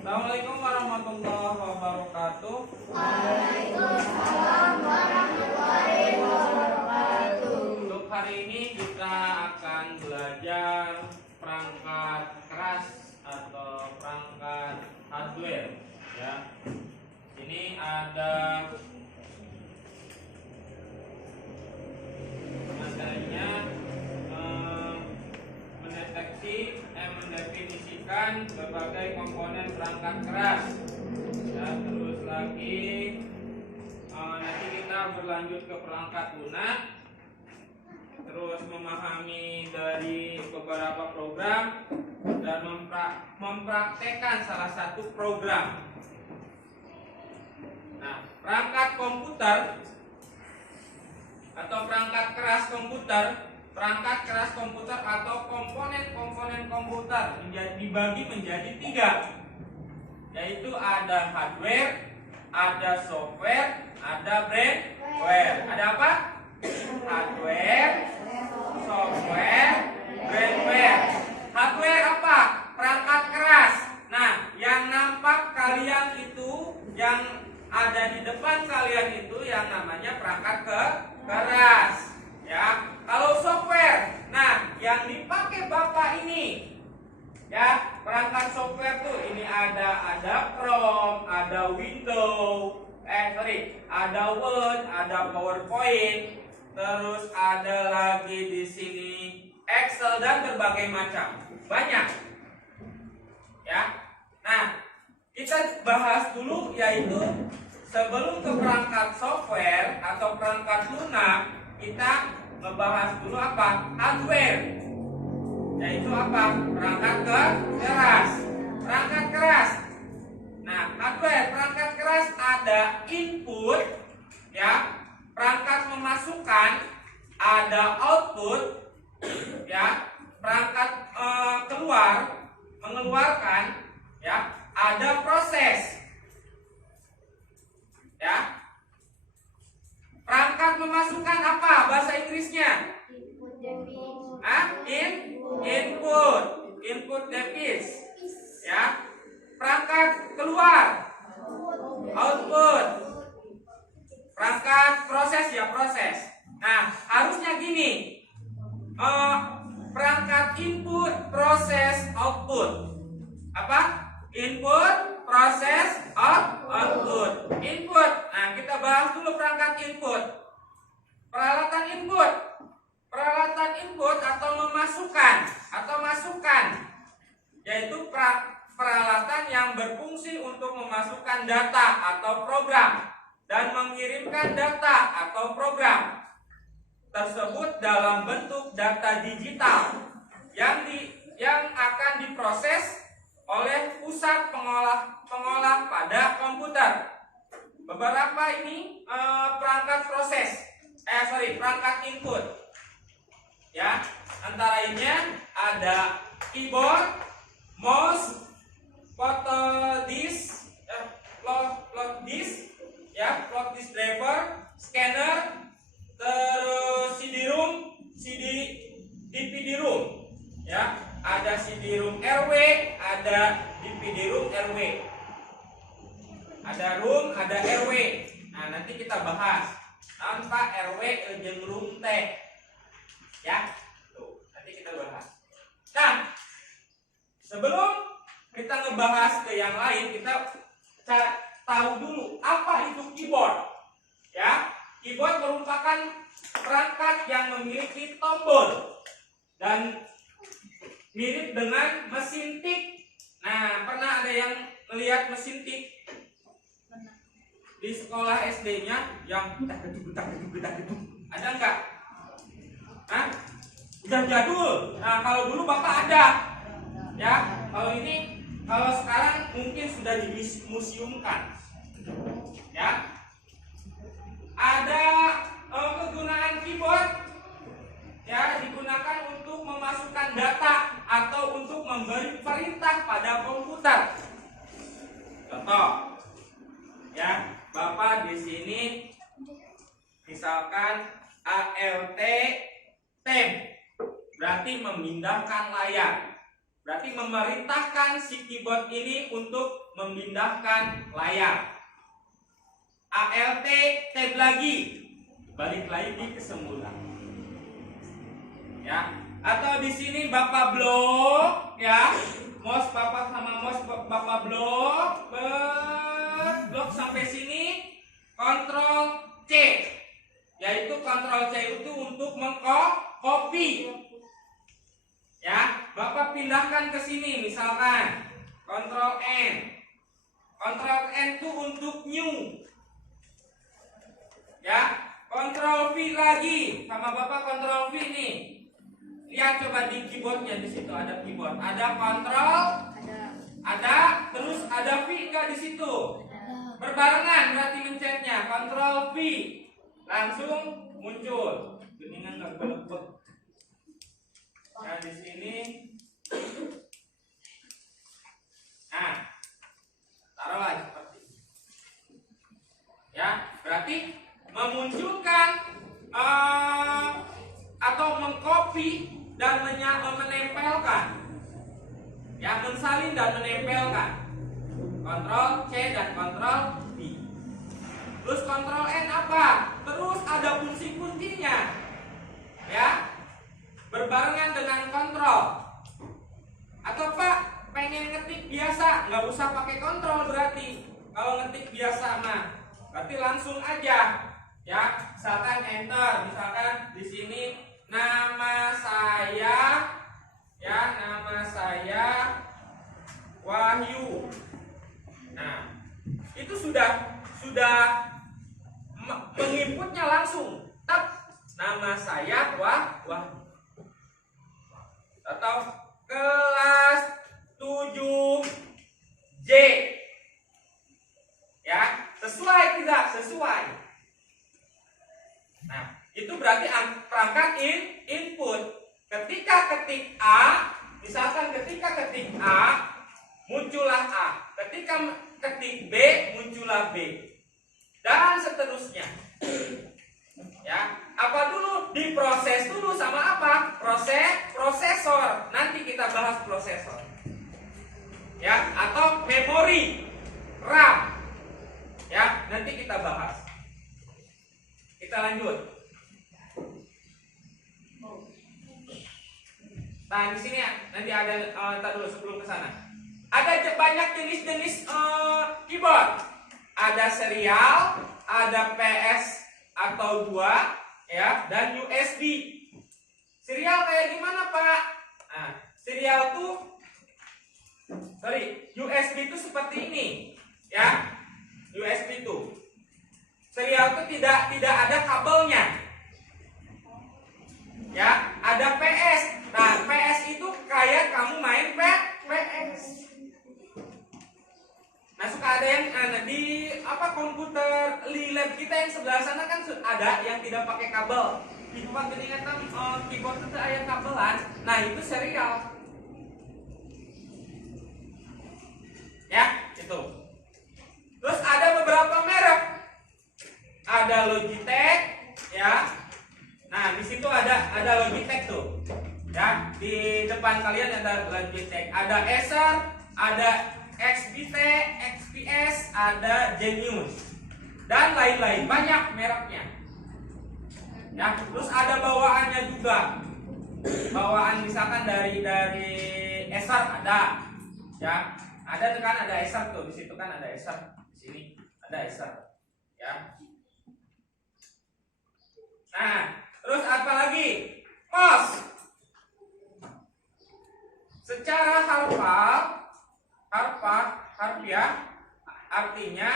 Assalamualaikum warahmatullahi wabarakatuh. Waalaikumsalam warahmatullahi wabarakatuh. Untuk hari ini kita akan belajar perangkat keras atau perangkat hardware. Ya, ini ada materinya, mendefinisikan berbagai komponen perangkat keras. Ya, terus lagi nanti kita berlanjut ke perangkat lunak, terus memahami dari beberapa program dan mempraktekkan salah satu program. Nah, perangkat komputer atau perangkat keras komputer, perangkat keras komputer atau komponen-komponen komputer dibagi menjadi 3, yaitu ada hardware, ada software, ada brainware. Ada apa? Hardware, software, brainware. Hardware apa? Perangkat keras. Nah, yang nampak kalian itu, yang ada di depan kalian itu yang namanya perangkat keras. Ya, kalau software, nah yang dipakai Bapak ini, ya, perangkat software tuh ini ada Chrome, ada Windows, ada Word, ada PowerPoint, terus ada lagi di sini Excel dan berbagai macam, banyak. Ya, nah kita bahas dulu yaitu sebelum ke perangkat software atau perangkat lunak, kita ngebahas dulu apa? Hardware. Yaitu apa? Perangkat keras. Perangkat keras. Nah, hardware, perangkat keras ada input, ya, perangkat memasukkan, ada output, ya, perangkat keluar, mengeluarkan, ya, ada proses. Ya. Perangkat memasukkan apa bahasa Inggrisnya? Input device. Ya. Perangkat keluar, output. Perangkat proses, ya, proses. Nah, harusnya gini. Perangkat input, proses, output. Apa? Input, proses, output. Input. Nah, kita bahas dulu perangkat input. Peralatan input. Peralatan input atau memasukkan atau masukkan, yaitu peralatan yang berfungsi untuk memasukkan data atau program dan mengirimkan data atau program tersebut dalam bentuk data digital yang akan diproses oleh pusat pengolah pada komputer. Beberapa ini perangkat perangkat input. Ya, antara lainnya ada keyboard, mouse, photo disk, floppy disk, ya, floppy disk driver, scanner, terus CD-ROM, DVD-ROM, ya, ada CD-ROM RW, ada DVD-ROM RW, ada ROM, ada RW. Nah, nanti kita bahas tanpa RW jeung ROM teh, ya, tuh nanti kita bahas. Nah, sebelum kita ngebahas ke yang lain, kita tahu dulu apa itu keyboard. Ya, keyboard merupakan perangkat yang memiliki tombol dan mirip dengan mesin tik. Nah, pernah ada yang melihat mesin tik di sekolah SD-nya yang ada enggak? Hah? Udah jadul. Nah, kalau dulu Bapak ada. Ya, kalau sekarang mungkin sudah dimuseumkan. Ya. Ada kegunaan keyboard, ya, digunakan untuk memasukkan data atau untuk memberi perintah pada komputer. Contoh, ya, Bapak di sini misalkan ALT temp, berarti memindahkan layar. berarti memerintahkan si keyboard ini untuk memindahkan layar. ALT tab lagi, balik lagi ke semula. Ya, atau di sini Bapak blok ya, mouse Bapak sama mouse Bapak blok, blok sampai sini, Ctrl C, yaitu Ctrl C itu untuk mengcopy. Ya, Bapak pindahkan ke sini, misalkan Ctrl N, Ctrl N itu untuk new. Ya, Ctrl V lagi, sama Bapak Ctrl V nih. Lihat coba di keyboardnya, di situ ada keyboard, ada Ctrl, ada, terus ada V enggak di situ? Berbarengan berarti mencetnya, Ctrl V, langsung muncul. Geningan nggak belepet. Nah di sini, nah taruhlah seperti ini. Ya, berarti memunculkan atau mengcopy dan menempelkan, ya, mensalin dan menempelkan. Ctrl C dan Ctrl V. Terus Ctrl N apa? Terus ada fungsi kuncinya, ya, berbarengan dengan kontrol. Atau Pak pengen ngetik biasa, nggak usah pakai kontrol berarti. Kalau ngetik biasa mah, berarti langsung aja. Ya, misalkan enter, misalkan di sini nama saya, ya, nama saya Wahyu. Nah, itu sudah menginputnya langsung. Tap, nama saya Wahyu. Atau kelas 7J. Ya, sesuai tidak sesuai. Nah, itu berarti perangkat input. Ketika ketik A, misalkan ketika ketik A, muncullah A. Ketika ketik B, muncullah B. Dan seterusnya. Ya, apa dulu? Diproses dulu sama apa? Prosesor. Nanti kita bahas prosesor. Ya, atau memori RAM. Ya, nanti kita bahas. Kita lanjut. Nah, di sini ya, nanti ada ntar dulu sebelum ke sana. Ada banyak jenis-jenis keyboard. Ada serial, ada PS atau 2, ya, dan USB. Serial kayak gimana, Pak? Nah, serial tuh USB itu seperti ini, ya. USB itu. Serial itu tidak ada kabelnya. Ya, ada PS. Nah, PS itu kayak kamu main PS. Nah, suka ada yang di komputer lab kita yang sebelah sana kan ada yang tidak pakai kabel. Di tempat peningkatan keyboard itu ada kabelan. Nah, itu serial. Ya, itu. Terus ada beberapa merek. Ada Logitech, ya. Nah, di situ ada Logitech tuh. Ya, di depan kalian ada Logitech. Ada Acer, ada XBT, XPS, ada Genius, dan lain-lain, banyak mereknya. Ya, terus ada bawaannya juga. Bawaan misalkan dari Acer ada, ya. Ada tuh kan, ada Acer tuh, di situ kan ada Acer, di sini ada Acer, ya. Nah, terus apa lagi? Mouse. Secara harfiah artinya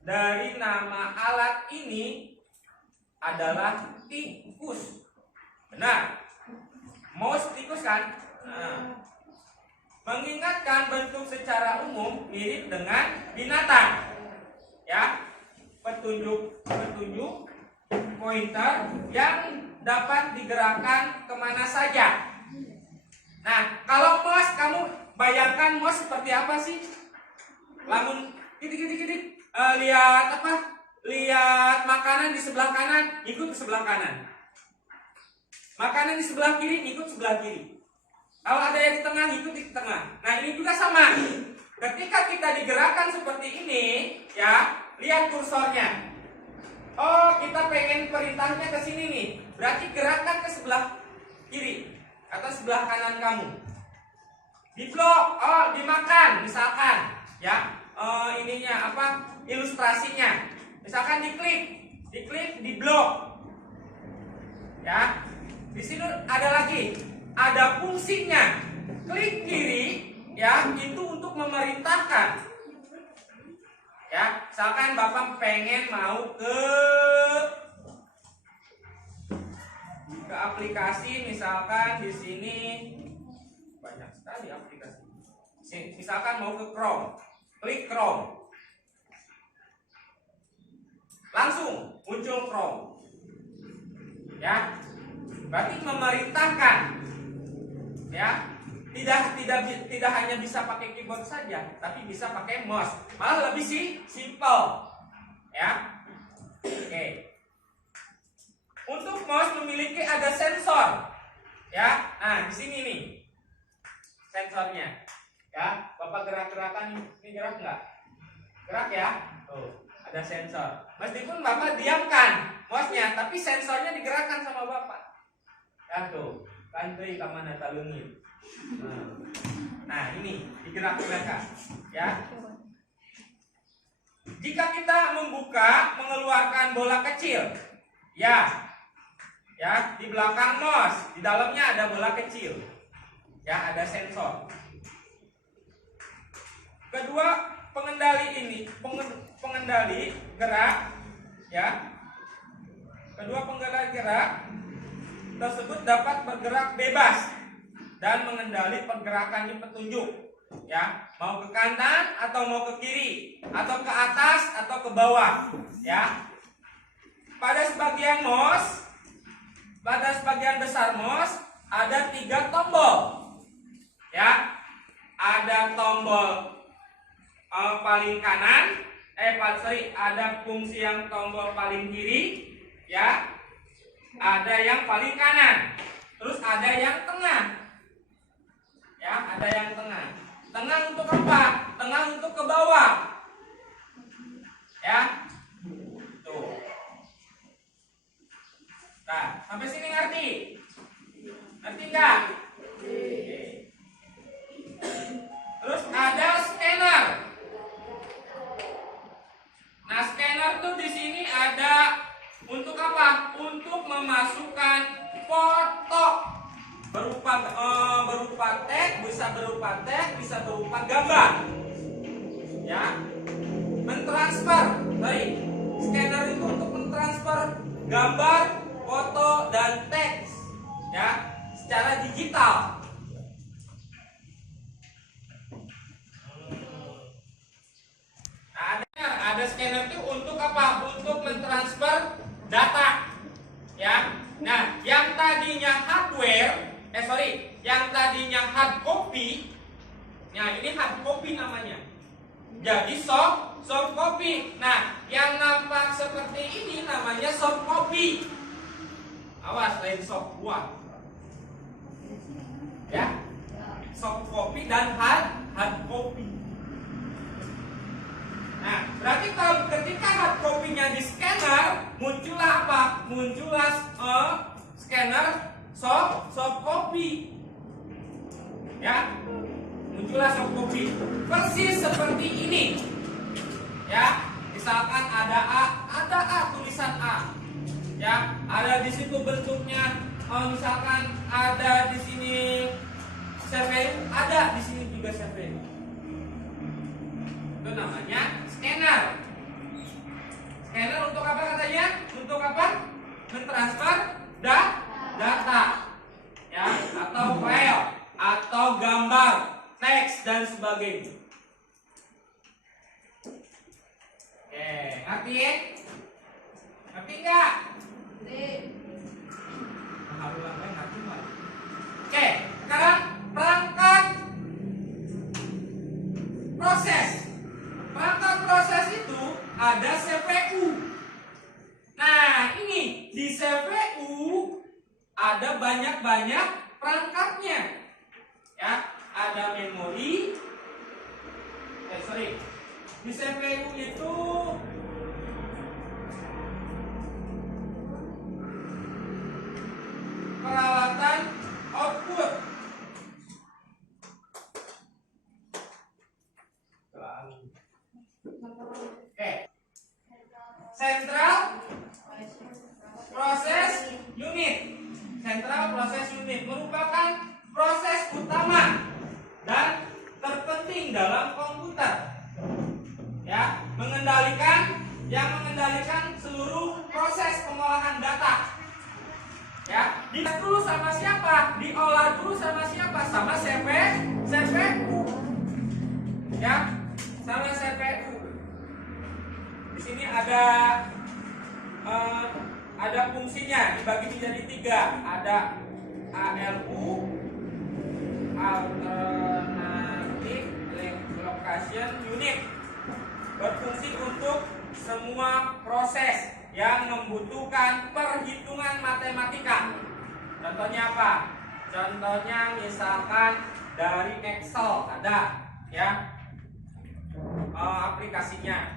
dari nama alat ini adalah tikus. Benar. Mouse tikus kan? Nah, mengingatkan bentuk secara umum mirip dengan binatang. Ya. Petunjuk pointer yang dapat digerakkan kemana saja. Nah, kalau mouse, kamu bayangkan mouse seperti apa sih? Lamun gidik, lihat apa? Lihat makanan di sebelah kanan, ikut ke sebelah kanan. Makanan di sebelah kiri, ikut sebelah kiri. Kalau ada yang di tengah, ikut di tengah. Nah, ini juga sama. Ketika kita digerakkan seperti ini, ya, lihat kursornya. Oh, kita pengen perintahnya ke sini nih. Berarti gerakan ke sebelah kiri atau sebelah kanan kamu. Diblok, oh, dimakan, misalkan, ya, ininya apa? Ilustrasinya. Misalkan diklik, diblok. Ya. Di sini ada lagi, ada fungsinya. Klik kiri, ya, itu untuk memerintahkan. Ya, misalkan Bapak pengen mau ke aplikasi, misalkan di sini banyak sekali aplikasi. Misalkan mau ke Chrome, klik Chrome, langsung muncul Chrome. Ya, berarti memerintahkan. Ya, tidak hanya bisa pakai keyboard saja, tapi bisa pakai mouse. Malah lebih simple. Ya. Oke. Untuk mouse memiliki ada sensor. Ya. Nah, di sini nih. Sensornya. Ya, Bapak gerak-gerakan ini gerak enggak? Gerak ya? Tuh, ada sensor. Meskipun Bapak diamkan mouse-nya, tapi sensornya digerakkan sama Bapak. Ya tuh, kantoi ka mana talungin. Nah, ini digerak-gerakkan, ya. Jika kita membuka, mengeluarkan bola kecil, ya, di belakang mouse, di dalamnya ada bola kecil, ya, ada sensor. Kedua, pengendali gerak, ya. Kedua pengendali gerak tersebut dapat bergerak bebas dan mengendali pergerakan di petunjuk, ya, mau ke kanan atau mau ke kiri, atau ke atas atau ke bawah, ya. Pada sebagian besar mouse ada 3 tombol, ya. Ada tombol paling kanan, ada fungsi yang tombol paling kiri, ya. Ada yang paling kanan, terus ada yang tengah. Ya, ada yang tengah. Tengah untuk apa? Tengah untuk ke bawah. Ya. Tuh. Nah, sampai sini ngerti? Ngerti enggak? Oke. Terus ada scanner. Nah, scanner tuh di sini ada untuk apa? Untuk memasukkan foto. Berupa teks, bisa berupa gambar, ya. Scanner itu untuk mentransfer gambar, foto dan teks, ya, secara digital. Nah, ada scanner itu untuk apa? Untuk mentransfer data, ya. Nah, yang tadinya yang tadinya hard copy, nah ini hard copy namanya, jadi soft copy. Nah, yang nampak seperti ini namanya soft copy. Awas, lain soft buah, ya, soft copy dan hard copy. Nah, berarti kalau ketika hard copy-nya di scanner, muncullah apa? Muncullah scanner soft copy. Ya, muncullah soft copy persis seperti ini, ya. Misalkan ada A, tulisan A, ya, ada di situ bentuknya, misalkan ada di sini CPU, ada di sini juga CPU. Itu namanya scanner. Scanner untuk apa katanya? Untuk apa? Mentransfer data, ya, atau file, atau gambar, teks dan sebagainya. Oke, ngerti ya? Ngerti nggak? Ngerti. Oke, sekarang perangkat proses. Perangkat proses itu ada CPU. Nah, ini di CPU ada banyak perangkatnya. ada memori. Di CPU itu peralatan output. Oke. Central Process Unit. Central Process Unit merupakan proses utama dan terpenting dalam komputer. Ya, mengendalikan seluruh proses pengolahan data. Ya, diolah dulu sama siapa? Diolah dulu sama siapa? Sama CPU. Ya, sama CPU. Di sini ada fungsinya dibagi menjadi 3. Ada ALU, Alternative Location Unit, berfungsi untuk semua proses yang membutuhkan perhitungan matematika. Contohnya apa? Contohnya misalkan dari Excel ada, ya, aplikasinya.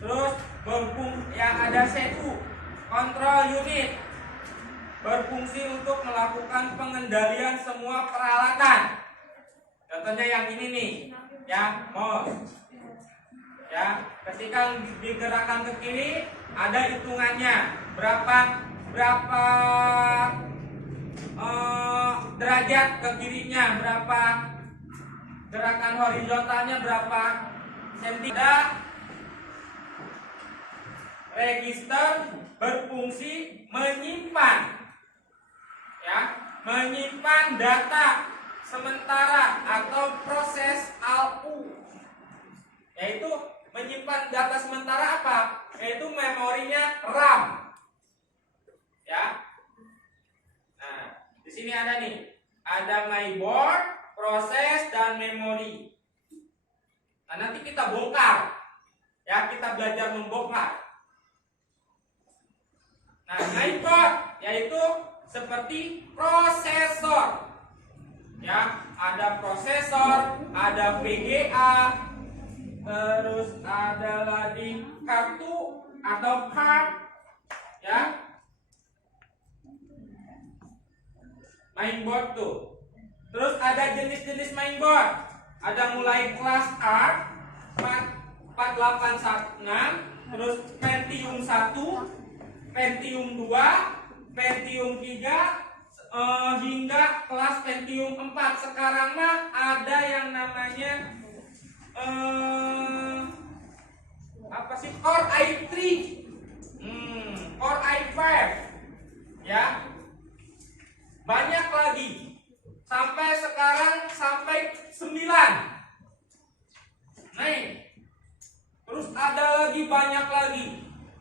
Terus yang ada CU, Control Unit, berfungsi untuk melakukan pengendalian semua peralatan. Contohnya yang ini nih, ya, mouse. Ya, ketika digerakkan ke kiri ada hitungannya berapa derajat ke kirinya, berapa gerakan horizontalnya, berapa sentimeter. Register berfungsi menyimpan, ya, menyimpan data sementara atau proses ALU, yaitu menyimpan data sementara apa? Yaitu memorinya RAM. Ya. Nah, di sini ada nih, ada mainboard, proses, dan memori. Nah, nanti kita bongkar. Ya, kita belajar membongkar. Nah, mainboard yaitu seperti prosesor. Ya, ada prosesor, ada VGA, terus ada lagi kartu atau card, ya, mainboard tuh. Terus ada jenis-jenis mainboard, ada mulai kelas card 4816, terus Pentium 1, Pentium 2, Pentium 3, hingga kelas Pentium 4. Sekarang mah ada yang namanya apa sih, Core i3, Core i5, ya, banyak lagi, sampai sekarang sampai 9. Nih, terus ada lagi banyak lagi,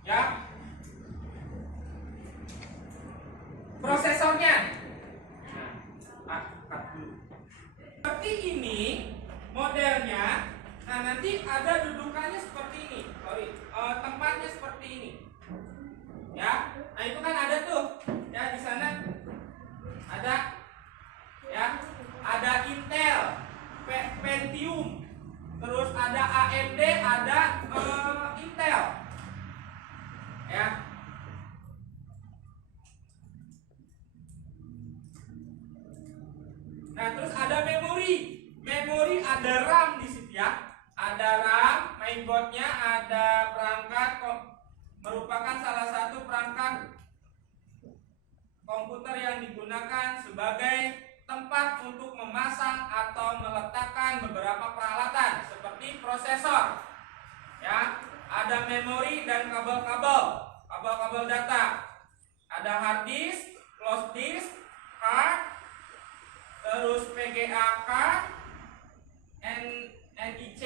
ya, prosesornya. Seperti ini modelnya. Nah, nanti ada dudukannya seperti ini, tempatnya seperti ini, ya. Nah, itu kan ada tuh, ya, di sana ada, ya, ada Intel, Pentium, terus ada AMD, ada Intel, ya. Nah, terus ada memori ada RAM di situ, ya. Ada RAM, mainboardnya ada perangkat merupakan salah satu perangkat komputer yang digunakan sebagai tempat untuk memasang atau meletakkan beberapa peralatan seperti prosesor, ya. Ada memori dan kabel data. Ada hard disk, flash disk, card, terus VGA card, NIC,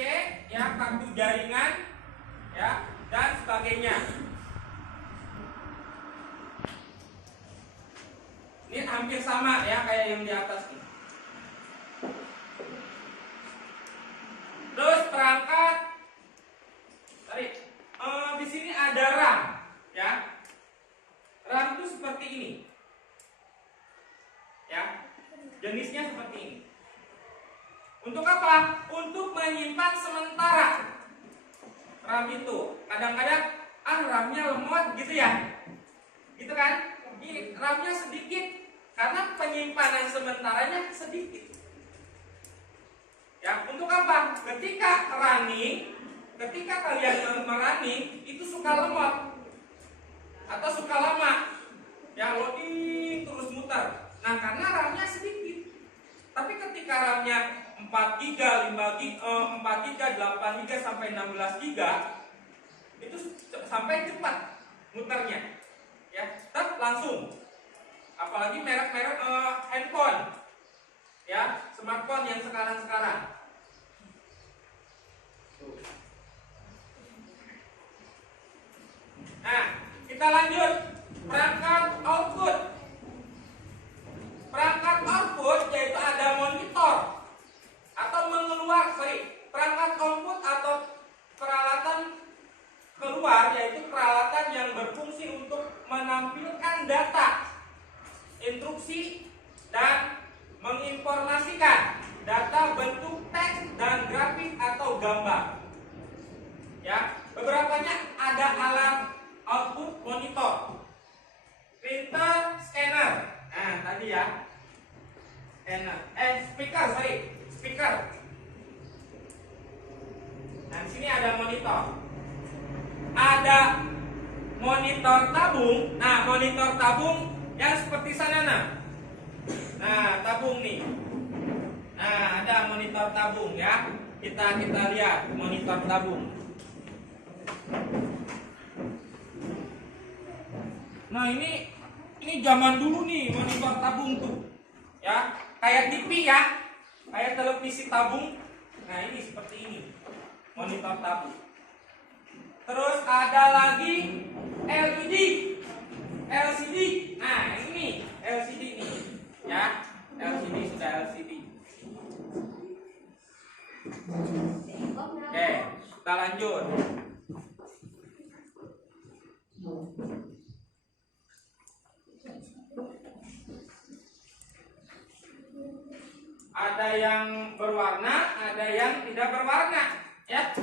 ya, kartu jaringan, ya, dan sebagainya. Ini hampir sama, ya, kayak yang di atas ini. Terus perangkat, di sini ada RAM, ya. RAM itu seperti ini, ya, jenisnya seperti ini. Untuk apa? Untuk menyimpan sementara. RAM itu kadang-kadang RAM-nya lemot gitu ya. Gitu kan? Ini RAM-nya sedikit karena penyimpanan sementaranya sedikit. Ya, untuk apa? Ketika kalian merunning itu suka lemot atau suka lama. Ya, loading terus muter. Nah, karena RAM-nya sedikit. Tapi ketika RAM-nya 4 GB, 5 GB, 4 GB, 8 GB sampai 16 GB itu sampai cepat muternya. Ya, tetap langsung. Apalagi merek-merek handphone. Ya, smartphone yang sekarang-sekarang. Nah, kita lanjut. Perangkat output. Perangkat output yaitu ada monitor atau perangkat output atau peralatan keluar yaitu peralatan yang berfungsi untuk menampilkan data, instruksi dan menginformasikan data bentuk teks dan grafik atau gambar. Ya, beberapanya ada alat output monitor, printer, scanner. Nah, tadi ya. Speaker. Nah, di sini ada monitor. Ada monitor tabung. Nah, monitor tabung yang seperti sana. Nah, tabung nih. Nah, ada monitor tabung ya. Kita lihat monitor tabung. Nah, ini zaman dulu nih monitor tabung tuh. Ya, kayak TV ya. Kayak televisi tabung. Nah, ini seperti ini. Monitor tabung. Terus ada lagi LED. LCD. Nah, ini LCD nih. Ya, LCD sudah LCD. Oke, kita lanjut. Ada yang berwarna, ada yang tidak berwarna, ya.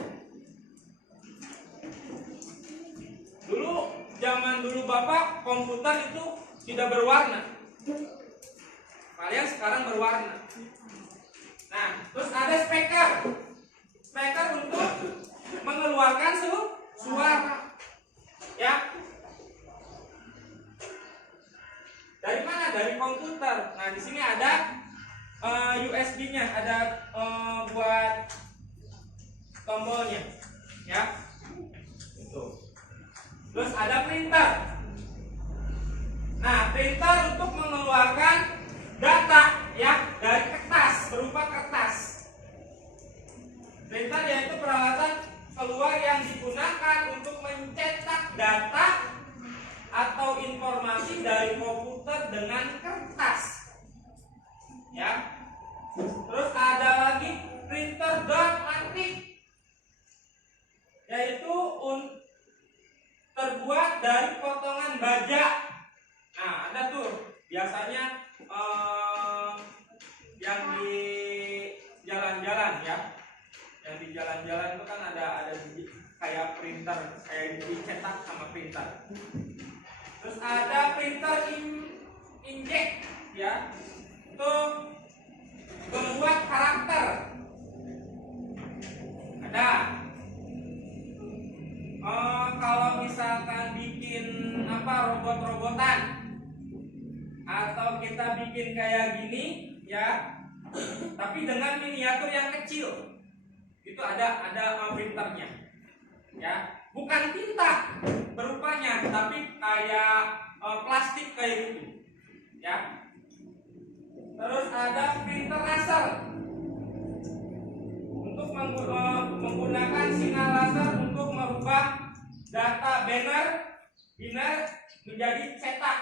Zaman dulu Bapak komputer itu tidak berwarna. Kalian sekarang berwarna. Nah, terus ada speaker. Speaker untuk mengeluarkan suara. Ya. Dari mana? Dari komputer. Nah, di sini ada USB-nya, ada buat tombolnya, ya. Itu. Terus ada printer. Nah, printer untuk mengeluarkan data, ya, dari kertas, berupa kertas. Printer yaitu peralatan keluar yang digunakan untuk mencetak data atau informasi dari komputer dengan kertas. Ya. Terus ada lagi printer dogmatik, yaitu terbuat dari potongan baja. Nah, ada tuh biasanya yang di jalan-jalan ya. Yang di jalan-jalan itu kan ada kayak printer, kayak dicetak sama printer. Terus ada printer inkjet ya. Itu membuat karakter. Ada. Kalau misalkan bikin robot-robotan atau kita bikin kayak gini ya, tapi dengan miniatur yang kecil, itu ada printernya. Ya, bukan tinta berupanya, tapi kayak plastik kayak gitu. Ya. Terus ada printer laser untuk menggunakan sinar laser untuk merubah data biner menjadi cetak.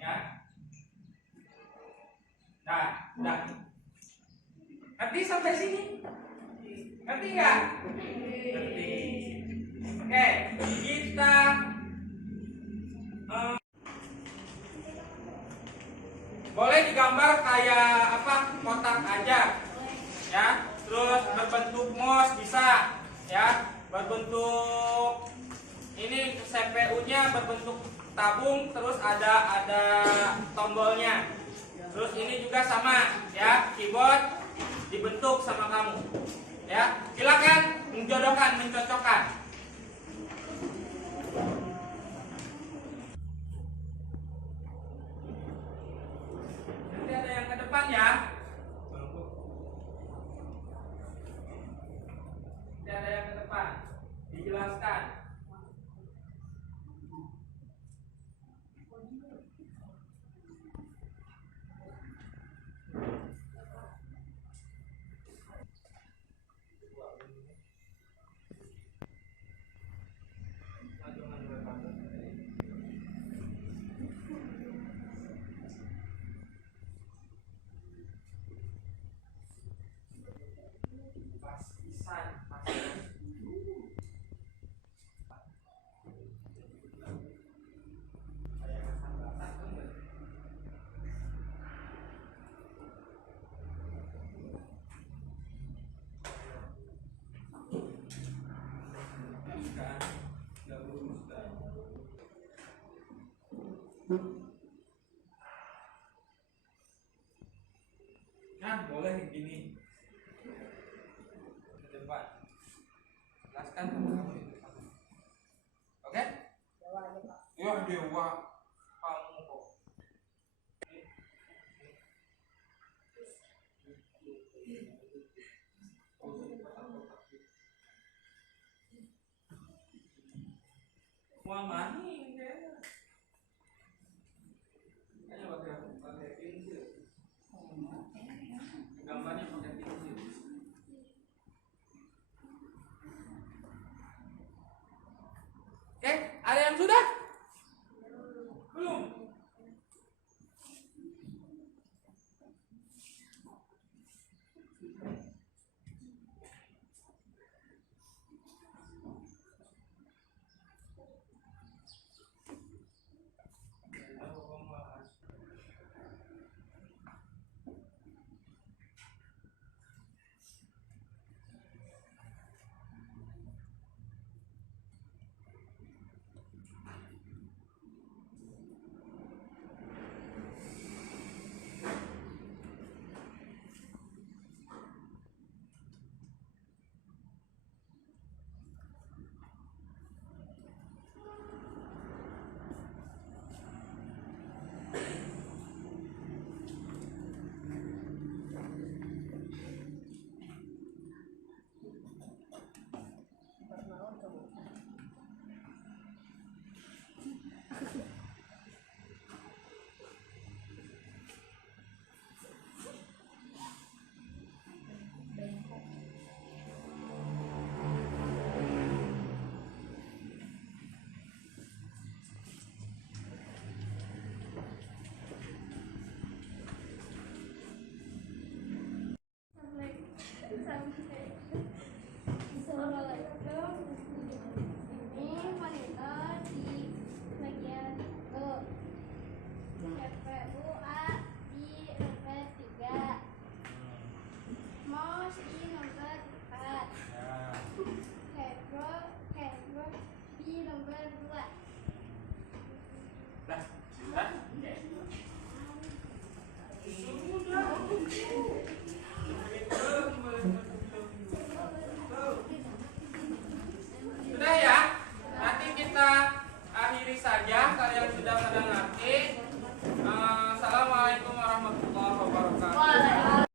Ya. Nah, ngerti sampai sini? Ngerti nggak? Ngerti. Oke, kita boleh digambar kayak kotak aja, ya. berbentuk mouse bisa, ya. Berbentuk ini CPU-nya berbentuk tabung, terus ada tombolnya. Terus ini juga sama, ya. Keyboard dibentuk sama kamu, ya. Silakan menjodohkan, mencocokkan. Nanti ada yang ke depan ya. Nanti ada yang ke depan. Dijelaskan. Nah, boleh gini. Ke depan. Jelaskan sama kamu itu. Oke? Ya, dewa. Kamu kok. Uang mani kayaknya. Kayaknya pakai pensil. Gambarnya pakai pensil. Oke, ada yang sudah? Belum. Ini monitor di bagian ke CPU A di nomor 3, mouse di nomor 4, keyboard di nomor 2. Sudah ya? Nanti kita akhiri saja. Kalian sudah pada ngerti.